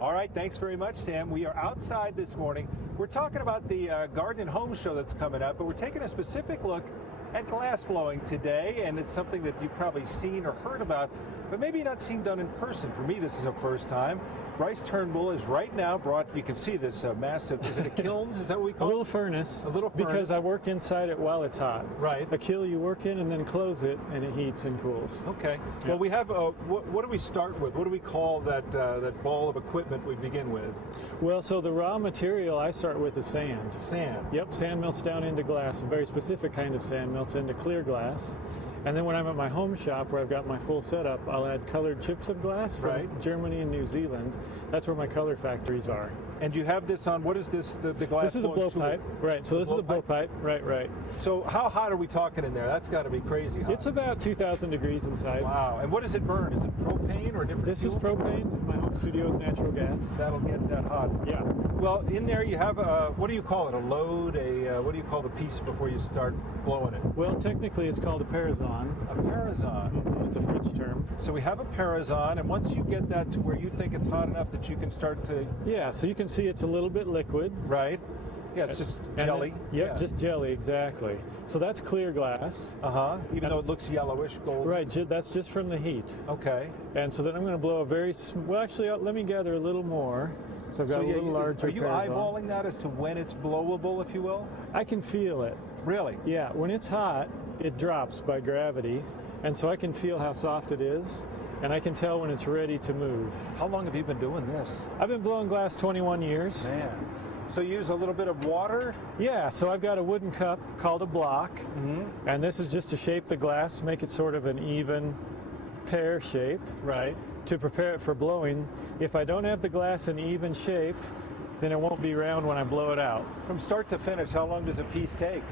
All right, thanks very much, Sam. We are outside this morning. We're talking about the Garden and Home Show that's coming up, but we're taking a specific look at glass blowing today, and it's something that you've probably seen or heard about, but maybe not seen done in person. For me, this is a first time. Bryce Turnbull is right now brought, you can see this massive, is it a kiln? Is that what we call it? A little furnace. A little furnace. Because I work inside it while it's hot. Right. A kiln you work in and then close it, and it heats and cools. Okay. Yeah. Well, we have, what do we start with? What do we call that, that ball of equipment we begin with? Well, so the raw material I start with is sand. Sand. Yep, sand melts down into glass, a very specific kind of sand melts into clear glass. And then when I'm at my home shop where I've got my full setup, I'll add colored chips of glass from Germany and New Zealand. That's where my color factories are. And you have this on, what is this, the glass? This is a blowpipe, right. So this is a blowpipe, right. So how hot are we talking in there? That's got to be crazy hot. It's about 2,000 degrees inside. Wow. And what does it burn? Is it propane or different This fuel? is propane. My home studio is natural gas. That'll get that hot. Yeah. Well, in there you have a, what do you call it? A load? What do you call the piece before you start blowing it? Well, technically it's called a parazon. A parazon. Mm-hmm. It's a French term. So we have a parazon, and once you get that to where you think it's hot enough that you can start to... Yeah, so you can see it's a little bit liquid. Right. Yeah, it's just jelly. Yep, just jelly, exactly. So that's clear glass. Even though it looks yellowish, gold. Right, that's just from the heat. Okay. And so then I'm going to blow a very, well actually let me gather a little more. So I've got a little larger Are you eyeballing that as to when it's blowable, if you will? I can feel it. Really? Yeah, when it's hot, it drops by gravity. And so I can feel how soft it is. And I can tell when it's ready to move. How long have you been doing this? I've been blowing glass 21 years. Man. So you use a little bit of water? Yeah, so I've got a wooden cup called a block. And this is just to shape the glass, make it sort of an even pear shape. Right. To prepare it for blowing. If I don't have the glass in even shape, then it won't be round when I blow it out. From start to finish, how long does a piece take?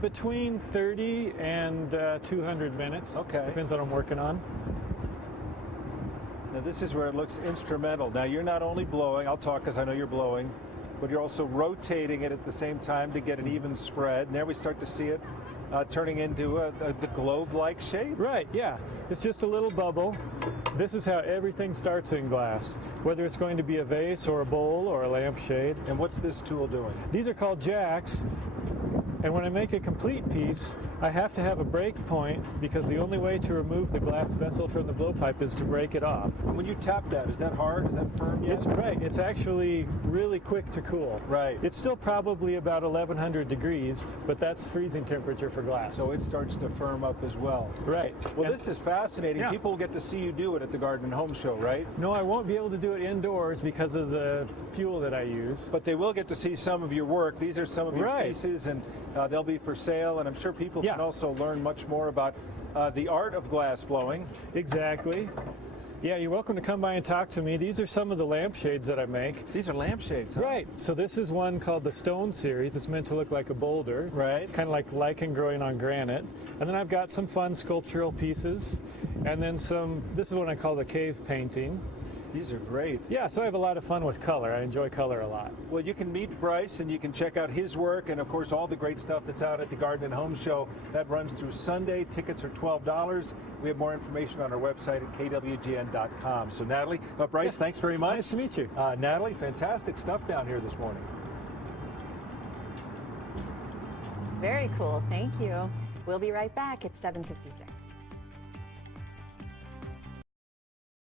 Between 30 and 200 minutes. Okay. Depends on what I'm working on. Now this is where it looks instrumental. Now you're not only blowing, I'll talk because I know you're blowing, but you're also rotating it at the same time to get an even spread. And there we start to see it turning into the globe-like shape. Right, yeah. It's just a little bubble. This is how everything starts in glass, whether it's going to be a vase or a bowl or a lampshade. And what's this tool doing? These are called jacks. And when I make a complete piece, I have to have a break point because the only way to remove the glass vessel from the blowpipe is to break it off. And when you tap that, is that hard? Is that firm yet? It's right. It's actually really quick to cool. Right. It's still probably about 1,100 degrees, but that's freezing temperature for glass. So it starts to firm up as well. Right. Well, this is fascinating. Yeah. People will get to see you do it at the Garden and Home Show, right? No, I won't be able to do it indoors because of the fuel that I use. But they will get to see some of your work. These are some of your pieces, and they'll be for sale, and I'm sure people can also learn much more about the art of glass blowing. Exactly. Yeah, you're welcome to come by and talk to me. These are some of the lampshades that I make. These are lampshades, huh? Right. So this is one called the Stone Series. It's meant to look like a boulder. Right. Kind of like lichen growing on granite. And then I've got some fun sculptural pieces. And then this is what I call the cave painting. These are great. Yeah, so I have a lot of fun with color. I enjoy color a lot. Well, you can meet Bryce and you can check out his work and, of course, all the great stuff that's out at the Garden and Home Show. That runs through Sunday. Tickets are $12. We have more information on our website at kwgn.com. So, Natalie, Bryce, thanks very much. Nice to meet you. Natalie, fantastic stuff down here this morning. Very cool. Thank you. We'll be right back at 7:56.